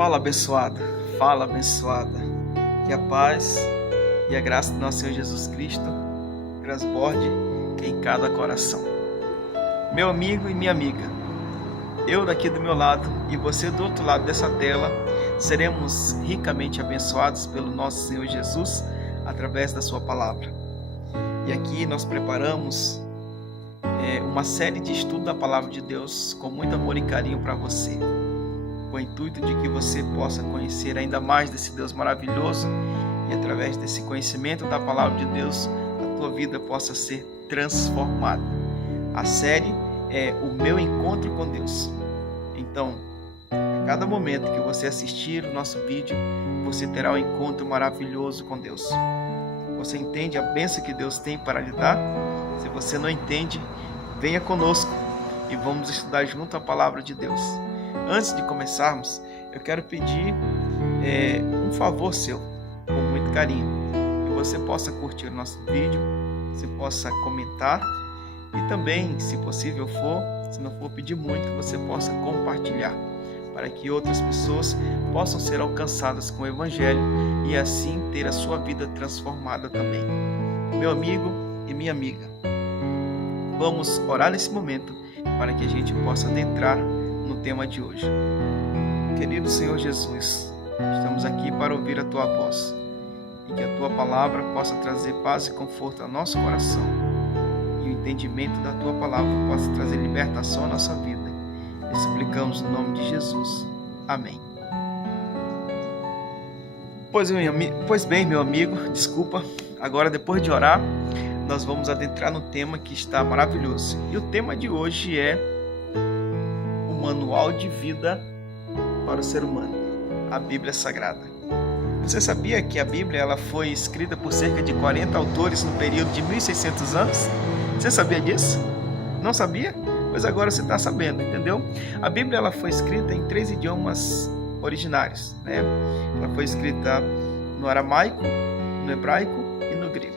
Fala abençoada, fala abençoada, que a paz e a graça do nosso Senhor Jesus Cristo transborde em cada coração. Meu amigo e minha amiga, eu daqui do meu lado e você do outro lado dessa tela, seremos ricamente abençoados pelo nosso Senhor Jesus através da sua palavra. E aqui nós preparamos uma série de estudo da palavra de Deus com muito amor e carinho para você, com o intuito de que você possa conhecer ainda mais desse Deus maravilhoso e através desse conhecimento da palavra de Deus, a tua vida possa ser transformada. A série é o meu encontro com Deus. Então, a cada momento que você assistir o nosso vídeo, você terá um encontro maravilhoso com Deus. Você entende a bênção que Deus tem para lhe dar? Se você não entende, venha conosco e vamos estudar junto a palavra de Deus. Antes de começarmos, eu quero pedir um favor seu, com muito carinho, que você possa curtir o nosso vídeo, você possa comentar e também, se possível for, se não for pedir muito, você possa compartilhar, para que outras pessoas possam ser alcançadas com o Evangelho e assim ter a sua vida transformada também. Meu amigo e minha amiga, vamos orar nesse momento para que a gente possa adentrar no tema de hoje. Querido Senhor Jesus, estamos aqui para ouvir a Tua voz e que a Tua palavra possa trazer paz e conforto ao nosso coração e o entendimento da Tua palavra possa trazer libertação à nossa vida. E suplicamos no nome de Jesus. Amém. Pois bem, meu amigo, desculpa, agora depois de orar, nós vamos adentrar no tema que está maravilhoso. E o tema de hoje é o manual de vida para o ser humano, a Bíblia Sagrada. Você sabia que a Bíblia ela foi escrita por cerca de 40 autores no período de 1600 anos? Você sabia disso? Não sabia? Pois agora você está sabendo, entendeu? A Bíblia ela foi escrita em 3 idiomas originários, né? Ela foi escrita no aramaico, no hebraico e no grego.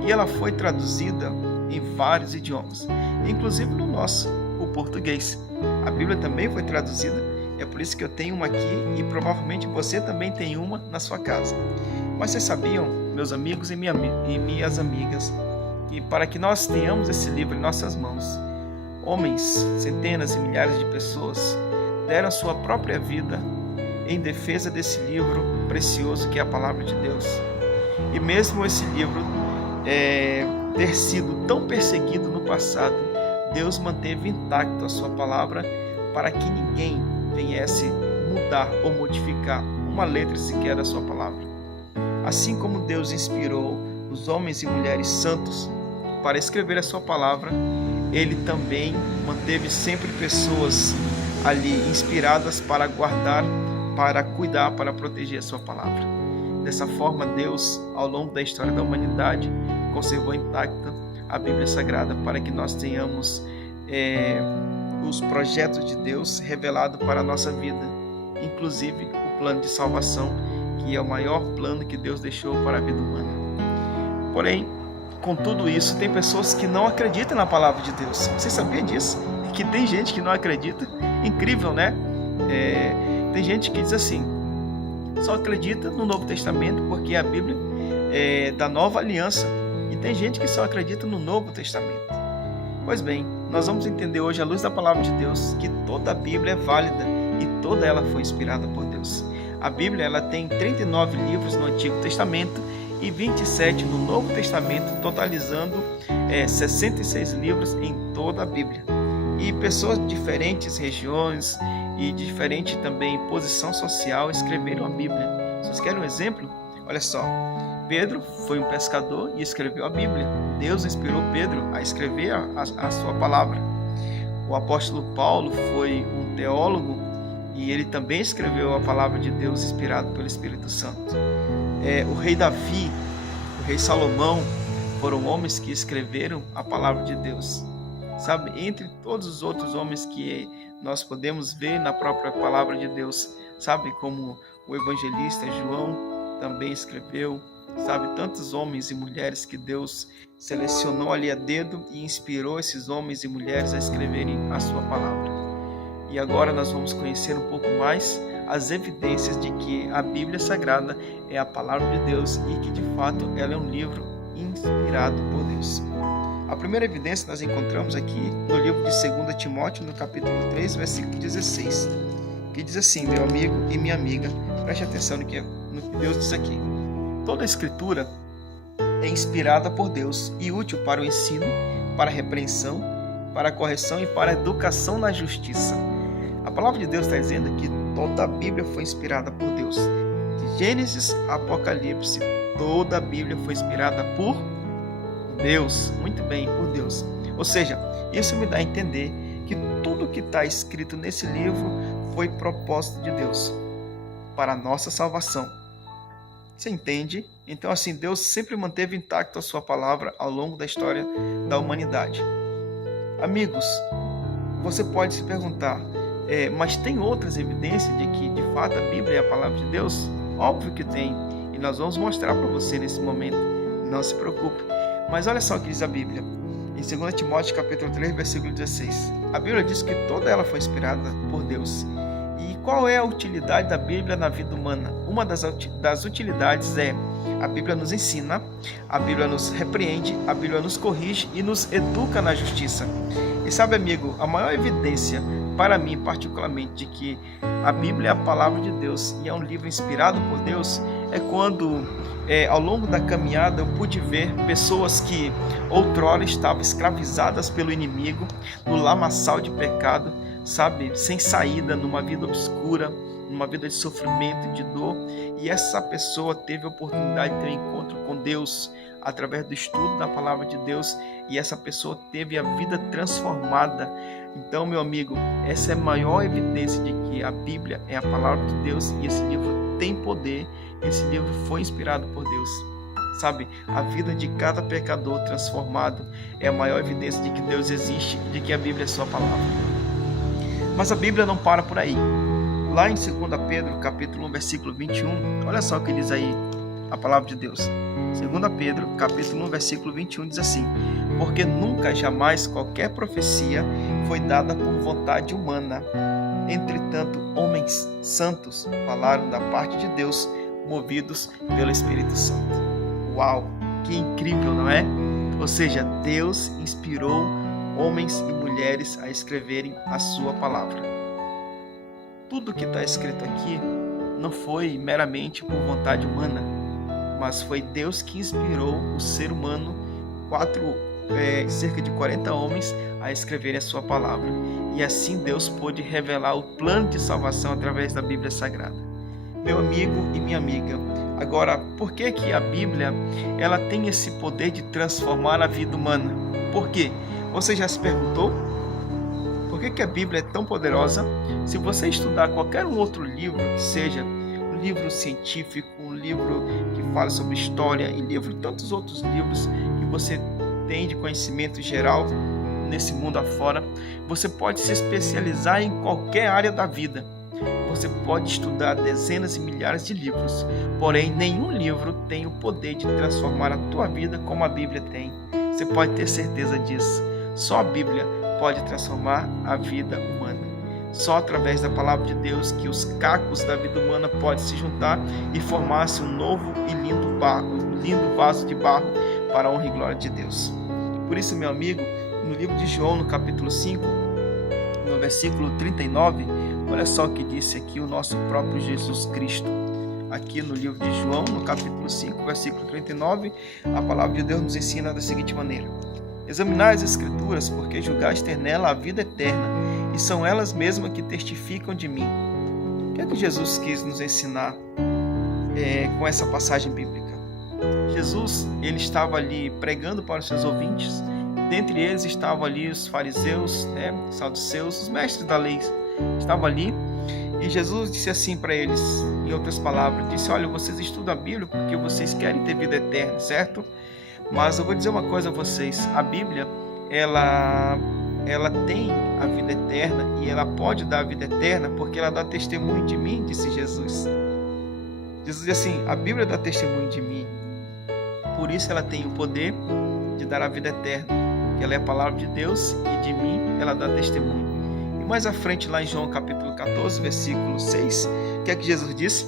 E ela foi traduzida em vários idiomas, inclusive no nosso, o português. A Bíblia também foi traduzida, é por isso que eu tenho uma aqui e provavelmente você também tem uma na sua casa. Mas vocês sabiam, meus amigos e minhas amigas, que para que nós tenhamos esse livro em nossas mãos, homens, centenas e milhares de pessoas deram a sua própria vida em defesa desse livro precioso que é a palavra de Deus. E mesmo esse livro ter sido tão perseguido no passado, Deus manteve intacto a sua palavra para que ninguém viesse mudar ou modificar uma letra sequer da sua palavra. Assim como Deus inspirou os homens e mulheres santos para escrever a sua palavra, Ele também manteve sempre pessoas ali inspiradas para guardar, para cuidar, para proteger a sua palavra. Dessa forma, Deus, ao longo da história da humanidade, conservou intacta a Bíblia Sagrada para que nós tenhamos os projetos de Deus revelados para a nossa vida, inclusive o plano de salvação, que é o maior plano que Deus deixou para a vida humana. Porém, com tudo isso, tem pessoas que não acreditam na palavra de Deus. Você sabia disso? Que tem gente que não acredita? Incrível, né? Tem gente que diz assim, só acredita no Novo Testamento porque a Bíblia é da Nova Aliança. E tem gente que só acredita no Novo Testamento. Pois bem, nós vamos entender hoje, à luz da palavra de Deus, que toda a Bíblia é válida e toda ela foi inspirada por Deus. A Bíblia ela tem 39 livros no Antigo Testamento e 27 no Novo Testamento, totalizando 66 livros em toda a Bíblia. E pessoas de diferentes regiões e de diferente também posição social escreveram a Bíblia. Vocês querem um exemplo? Olha só, Pedro foi um pescador e escreveu a Bíblia. Deus inspirou Pedro a escrever a sua palavra. O apóstolo Paulo foi um teólogo e ele também escreveu a palavra de Deus inspirado pelo Espírito Santo. O rei Davi, o rei Salomão foram homens que escreveram a palavra de Deus. Sabe, entre todos os outros homens que nós podemos ver na própria palavra de Deus, sabe, como o evangelista João também escreveu, sabe, tantos homens e mulheres que Deus selecionou ali a dedo e inspirou esses homens e mulheres a escreverem a sua palavra. E agora nós vamos conhecer um pouco mais as evidências de que a Bíblia Sagrada é a palavra de Deus e que de fato ela é um livro inspirado por Deus. A primeira evidência nós encontramos aqui no livro de 2 Timóteo, no capítulo 3, versículo 16, que diz assim: meu amigo e minha amiga, preste atenção no que Deus diz aqui. Toda a Escritura é inspirada por Deus e útil para o ensino, para a repreensão, para a correção e para a educação na justiça. A palavra de Deus está dizendo que toda a Bíblia foi inspirada por Deus. De Gênesis a Apocalipse, toda a Bíblia foi inspirada por Deus. Muito bem, por Deus. Ou seja, isso me dá a entender que tudo que está escrito nesse livro foi propósito de Deus para a nossa salvação. Você entende? Então, assim, Deus sempre manteve intacto a sua palavra ao longo da história da humanidade. Amigos, você pode se perguntar, mas tem outras evidências de que, de fato, a Bíblia é a palavra de Deus? Óbvio que tem, e nós vamos mostrar para você nesse momento. Não se preocupe. Mas olha só o que diz a Bíblia. Em 2 Timóteo, capítulo 3, versículo 16. A Bíblia diz que toda ela foi inspirada por Deus. E qual é a utilidade da Bíblia na vida humana? Uma das utilidades é: a Bíblia nos ensina, a Bíblia nos repreende, a Bíblia nos corrige e nos educa na justiça. E sabe, amigo, a maior evidência para mim, particularmente, de que a Bíblia é a palavra de Deus e é um livro inspirado por Deus, é quando, ao longo da caminhada, eu pude ver pessoas que outrora estavam escravizadas pelo inimigo, no lamaçal de pecado, sabe, sem saída, numa vida obscura, numa vida de sofrimento, de dor, e essa pessoa teve a oportunidade de ter um encontro com Deus através do estudo da palavra de Deus, e essa pessoa teve a vida transformada. Então, meu amigo, essa é a maior evidência de que a Bíblia é a palavra de Deus e esse livro tem poder, esse livro foi inspirado por Deus. Sabe, a vida de cada pecador transformado é a maior evidência de que Deus existe e de que a Bíblia é sua palavra. Mas a Bíblia não para por aí. Lá em 2 Pedro, capítulo 1, versículo 21, olha só o que diz aí a palavra de Deus. 2 Pedro, capítulo 1, versículo 21, diz assim: porque nunca, jamais qualquer profecia foi dada por vontade humana. Entretanto, homens santos falaram da parte de Deus, movidos pelo Espírito Santo. Uau, que incrível, não é? Ou seja, Deus inspirou homens e mulheres a escreverem a sua palavra. Tudo que está escrito aqui não foi meramente por vontade humana, mas foi Deus que inspirou o ser humano, cerca de 40 homens, a escreverem a sua palavra. E assim Deus pôde revelar o plano de salvação através da Bíblia Sagrada. Meu amigo e minha amiga, agora, por que que a Bíblia ela tem esse poder de transformar a vida humana? Por quê? Você já se perguntou? Por que que a Bíblia é tão poderosa? Se você estudar qualquer outro livro, que seja um livro científico, um livro que fala sobre história, e tantos outros livros que você tem de conhecimento geral nesse mundo afora, você pode se especializar em qualquer área da vida. Você pode estudar dezenas e milhares de livros, porém nenhum livro tem o poder de transformar a tua vida como a Bíblia tem. Você pode ter certeza disso. Só a Bíblia pode transformar a vida humana. Só através da palavra de Deus que os cacos da vida humana podem se juntar e formar-se um novo e lindo vaso de barro para a honra e glória de Deus. Por isso, meu amigo, no livro de João, no capítulo 5, no versículo 39, olha só o que disse aqui o nosso próprio Jesus Cristo. Aqui no livro de João, no capítulo 5, versículo 39, a palavra de Deus nos ensina da seguinte maneira: examinai as Escrituras, porque julgais ter nela a vida eterna, e são elas mesmas que testificam de mim. O que é que Jesus quis nos ensinar com essa passagem bíblica? Jesus, ele estava ali pregando para os seus ouvintes. Dentre eles estavam ali os fariseus, os saduceus, os mestres da lei. Estavam ali e Jesus disse assim para eles, em outras palavras, disse: olha, vocês estudam a Bíblia porque vocês querem ter vida eterna, certo? Mas eu vou dizer uma coisa a vocês: a Bíblia, ela tem a vida eterna e ela pode dar a vida eterna porque ela dá testemunho de mim, disse Jesus. Jesus disse assim: a Bíblia dá testemunho de mim, por isso ela tem o poder de dar a vida eterna, porque ela é a palavra de Deus e de mim ela dá testemunho. mais à frente, lá em João capítulo 14, versículo 6, o que é que Jesus disse?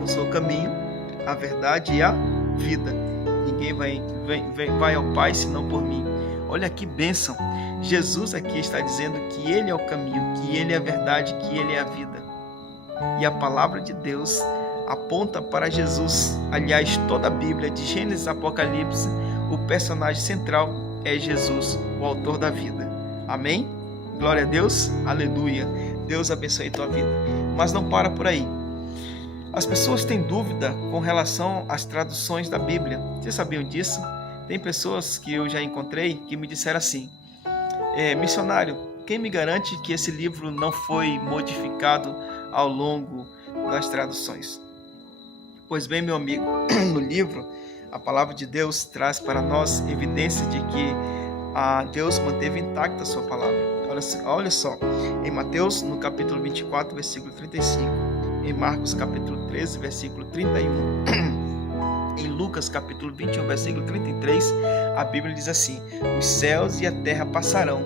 Eu sou o caminho, a verdade e a vida. Ninguém vai ao Pai senão por mim. Olha que bênção. Jesus aqui está dizendo que Ele é o caminho, que Ele é a verdade, que Ele é a vida. E a palavra de Deus aponta para Jesus. Aliás, toda a Bíblia, de Gênesis a Apocalipse, o personagem central é Jesus, o autor da vida. Amém? Glória a Deus, aleluia. Deus abençoe a tua vida. Mas não para por aí. As pessoas têm dúvida com relação às traduções da Bíblia. Vocês sabiam disso? Tem pessoas que eu já encontrei que me disseram assim: missionário, quem me garante que esse livro não foi modificado ao longo das traduções? Pois bem, meu amigo, no livro, a palavra de Deus traz para nós evidência de que Deus manteve intacta a sua palavra. Olha só, em Mateus, no capítulo 24, versículo 35, em Marcos, capítulo 13, versículo 31, em Lucas, capítulo 21, versículo 33, a Bíblia diz assim: os céus e a terra passarão,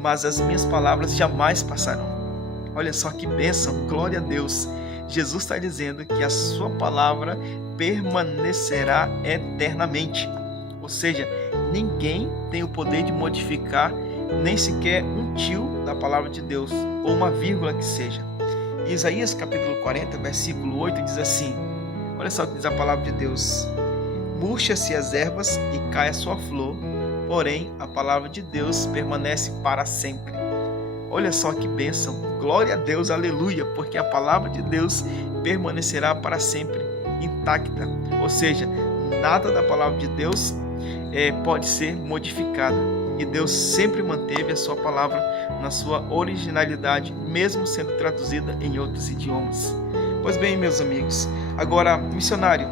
mas as minhas palavras jamais passarão. Olha só que bênção, glória a Deus. Jesus está dizendo que a sua palavra permanecerá eternamente. Ou seja, ninguém tem o poder de modificar nem sequer um tio da palavra de Deus, ou uma vírgula que seja. Isaías capítulo 40, versículo 8 diz assim: olha só o que diz a palavra de Deus: murcha-se as ervas e cai a sua flor, porém a palavra de Deus permanece para sempre. Olha só que bênção, glória a Deus, aleluia, porque a palavra de Deus permanecerá para sempre intacta. Ou seja, nada da palavra de Deus pode ser modificada. E Deus sempre manteve a sua palavra na sua originalidade, mesmo sendo traduzida em outros idiomas. Pois bem, meus amigos, agora, missionário,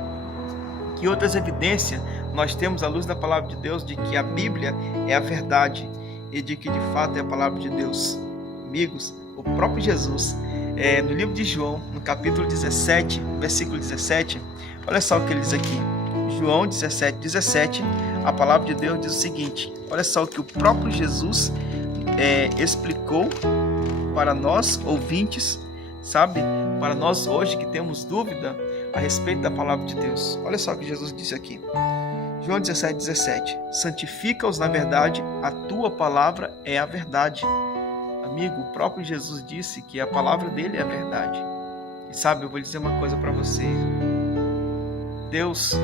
que outras evidências nós temos à luz da palavra de Deus de que a Bíblia é a verdade e de que de fato é a palavra de Deus? Amigos, o próprio Jesus, no livro de João, no capítulo 17, versículo 17, olha só o que ele diz aqui. João 17, 17, a palavra de Deus diz o seguinte: olha só o que o próprio Jesus explicou para nós ouvintes, sabe? Para nós hoje que temos dúvida a respeito da palavra de Deus. Olha só o que Jesus disse aqui. João 17, 17. Santifica-os na verdade, a tua palavra é a verdade. Amigo, o próprio Jesus disse que a palavra dele é a verdade. E sabe, eu vou dizer uma coisa para você. Deus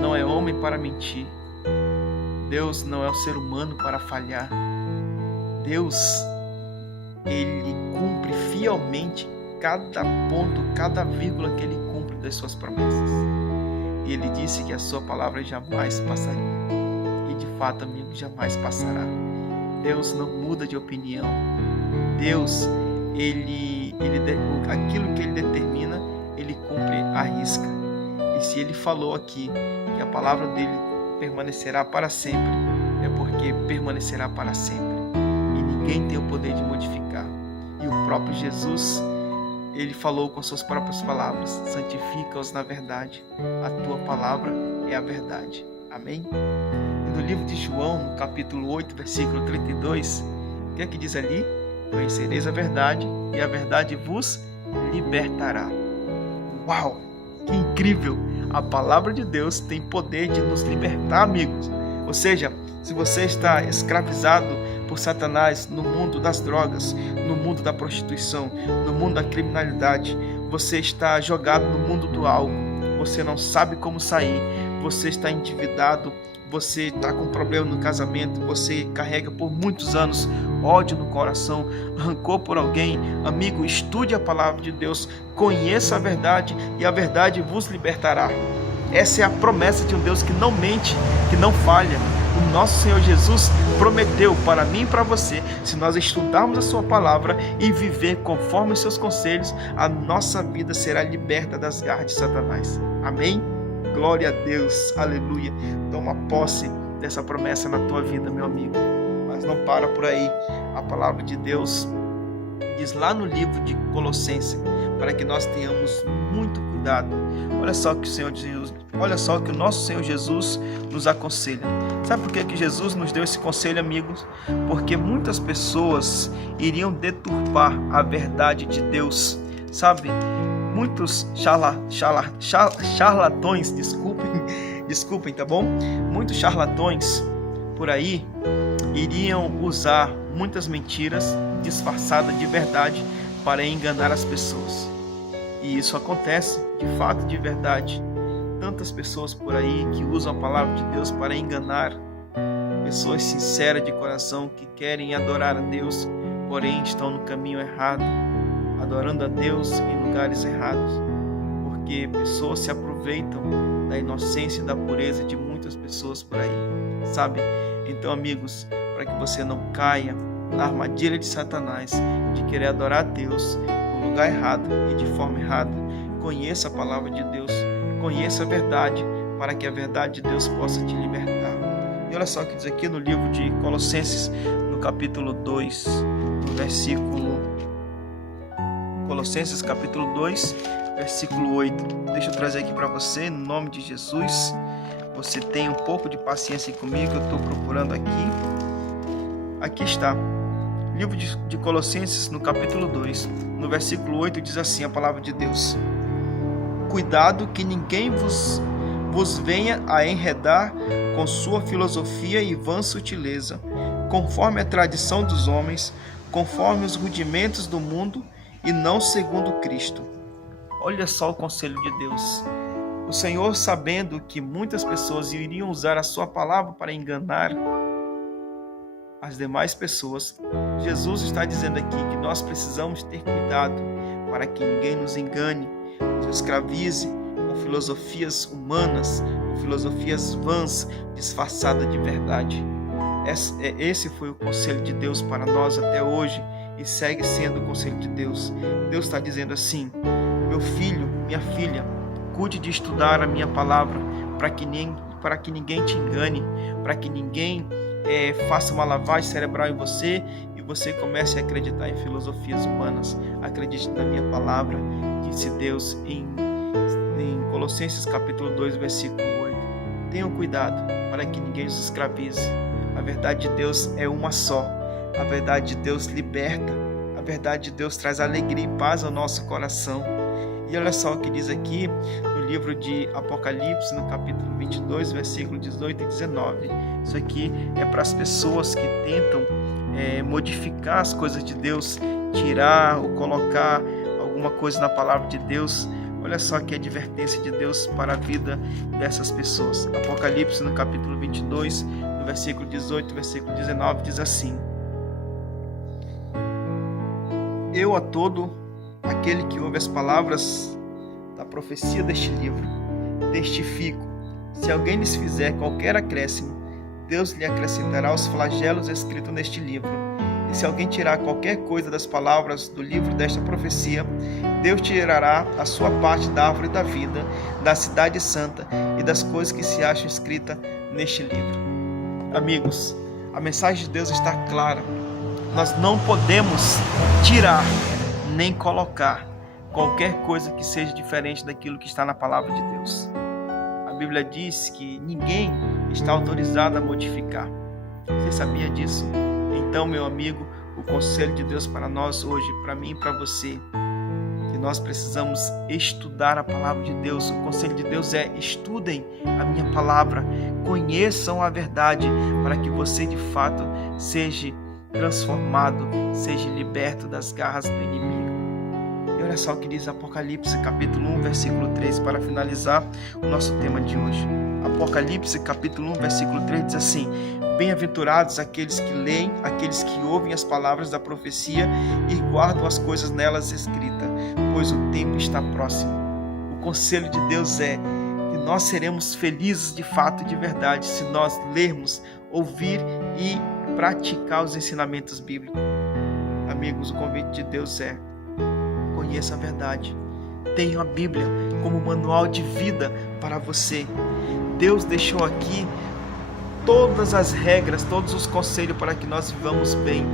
não é homem para mentir. Deus não é o ser humano para falhar. Deus, ele cumpre fielmente cada ponto, cada vírgula que ele cumpre das suas promessas. E ele disse que a sua palavra jamais passaria. E de fato, amigo, jamais passará. Deus não muda de opinião. Deus, aquilo que ele determina, ele cumpre à risca. E se ele falou aqui que a palavra dele permanecerá para sempre, é porque permanecerá para sempre. E ninguém tem o poder de modificar. E o próprio Jesus, ele falou com suas próprias palavras: santifica-os na verdade, a tua palavra é a verdade. Amém? E no livro de João, no capítulo 8, versículo 32, o que é que diz ali? Conhecereis a verdade e a verdade vos libertará. Uau! Que incrível! A palavra de Deus tem poder de nos libertar, amigos. Ou seja, se você está escravizado por Satanás no mundo das drogas, no mundo da prostituição, no mundo da criminalidade, você está jogado no mundo do álcool, você não sabe como sair, você está endividado, você está com problema no casamento, você carrega por muitos anos ódio no coração, rancor por alguém, amigo, estude a palavra de Deus, conheça a verdade e a verdade vos libertará. Essa é a promessa de um Deus que não mente, que não falha. O nosso Senhor Jesus prometeu para mim e para você, se nós estudarmos a sua palavra e viver conforme os seus conselhos, a nossa vida será liberta das garras de Satanás. Amém? Glória a Deus, aleluia. Toma posse dessa promessa na tua vida, meu amigo. Mas não para por aí. A palavra de Deus diz lá no livro de Colossenses, para que nós tenhamos muito cuidado cuidado. Olha só que o nosso Senhor Jesus nos aconselha. Sabe por que Jesus nos deu esse conselho, amigos? Porque muitas pessoas iriam deturpar a verdade de Deus, sabe? Muitos charlatões, desculpem, tá bom? Muitos charlatões por aí iriam usar muitas mentiras disfarçadas de verdade para enganar as pessoas. E isso acontece, de fato, de verdade. Tantas pessoas por aí que usam a palavra de Deus para enganar pessoas sinceras de coração que querem adorar a Deus, porém estão no caminho errado, adorando a Deus em lugares errados, porque pessoas se aproveitam da inocência e da pureza de muitas pessoas por aí, sabe? Então, amigos, para que você não caia na armadilha de Satanás de querer adorar a Deus no lugar errado e de forma errada, conheça a palavra de Deus, conheça a verdade, para que a verdade de Deus possa te libertar. E olha só o que diz aqui no livro de Colossenses, no capítulo 2, no versículo... Colossenses capítulo 2, versículo 8. Deixa eu trazer aqui para você, em nome de Jesus. Você tem um pouco de paciência comigo, eu estou procurando aqui. Aqui está. Livro de Colossenses, no capítulo 2, no versículo 8, diz assim a palavra de Deus: cuidado que ninguém vos venha a enredar com sua filosofia e vã sutileza, conforme a tradição dos homens, conforme os rudimentos do mundo, e não segundo Cristo. Olha só o conselho de Deus. O Senhor, sabendo que muitas pessoas iriam usar a sua palavra para enganar as demais pessoas, Jesus está dizendo aqui que nós precisamos ter cuidado para que ninguém nos engane, nos escravize com filosofias humanas, com filosofias vãs, disfarçadas de verdade. Esse foi o conselho de Deus para nós até hoje e segue sendo o conselho de Deus. Deus está dizendo assim: meu filho, minha filha, cuide de estudar a minha palavra para que ninguém te engane, para que ninguém faça uma lavagem cerebral em você e você comece a acreditar em filosofias humanas. Acredite na minha palavra, disse Deus em Colossenses capítulo 2, versículo 8. Tenham cuidado para que ninguém os escravize. A verdade de Deus é uma só. A verdade de Deus liberta. A verdade de Deus traz alegria e paz ao nosso coração. E olha só o que diz aqui no livro de Apocalipse, no capítulo 22, versículo 18 e 19. Isso aqui é para as pessoas que tentam modificar as coisas de Deus, tirar ou colocar alguma coisa na palavra de Deus. Olha só que advertência de Deus para a vida dessas pessoas. Apocalipse, no capítulo 22, no versículo 18 e versículo 19, diz assim: eu a todo aquele que ouve as palavras da profecia deste livro testifico: se alguém lhes fizer qualquer acréscimo, Deus lhe acrescentará os flagelos escritos neste livro. E se alguém tirar qualquer coisa das palavras do livro desta profecia, Deus tirará a sua parte da árvore da vida, da cidade santa e das coisas que se acham escritas neste livro. Amigos, a mensagem de Deus está clara. Nós não podemos tirar nem colocar qualquer coisa que seja diferente daquilo que está na palavra de Deus. A Bíblia diz que ninguém está autorizado a modificar. Você sabia disso? Então, meu amigo, o conselho de Deus para nós hoje, para mim e para você, que nós precisamos estudar a palavra de Deus. O conselho de Deus é: estudem a minha palavra, conheçam a verdade, para que você de fato seja transformado, seja liberto das garras do inimigo. E olha só o que diz Apocalipse capítulo 1, versículo 3, para finalizar o nosso tema de hoje. Apocalipse capítulo 1, versículo 3 diz assim: bem-aventurados aqueles que leem, aqueles que ouvem as palavras da profecia e guardam as coisas nelas escritas, pois o tempo está próximo. O conselho de Deus é que nós seremos felizes de fato e de verdade se nós lermos, ouvir e praticar os ensinamentos bíblicos. Amigos, o convite de Deus é: conheça a verdade. Tenha a Bíblia como manual de vida para você. Deus deixou aqui todas as regras, todos os conselhos para que nós vivamos bem.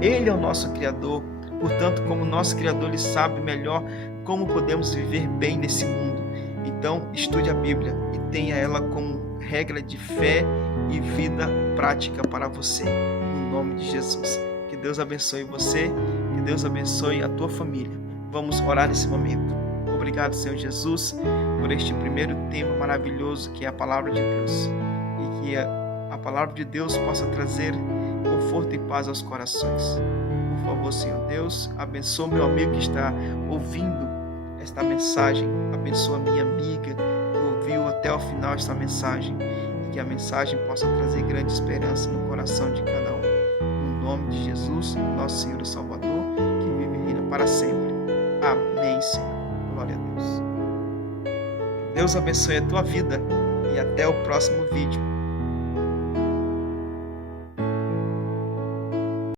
Ele é o nosso Criador. Portanto, como nosso Criador, Ele sabe melhor como podemos viver bem nesse mundo. Então, estude a Bíblia e tenha ela como regra de fé e vida prática para você, no nome de Jesus. Que Deus abençoe você, que Deus abençoe a tua família. Vamos orar nesse momento. Obrigado, Senhor Jesus, por este primeiro tema maravilhoso que é a Palavra de Deus. E que a Palavra de Deus possa trazer conforto e paz aos corações. Por favor, Senhor Deus, abençoa meu amigo que está ouvindo esta mensagem. Abençoa minha amiga que ouviu até o final esta mensagem. E que a mensagem possa trazer grande esperança no coração de cada um. No nome de Jesus, nosso Senhor e Salvador, que vive e reina para sempre. Amém, Senhor. Glória a Deus. Deus abençoe a tua vida e até o próximo vídeo.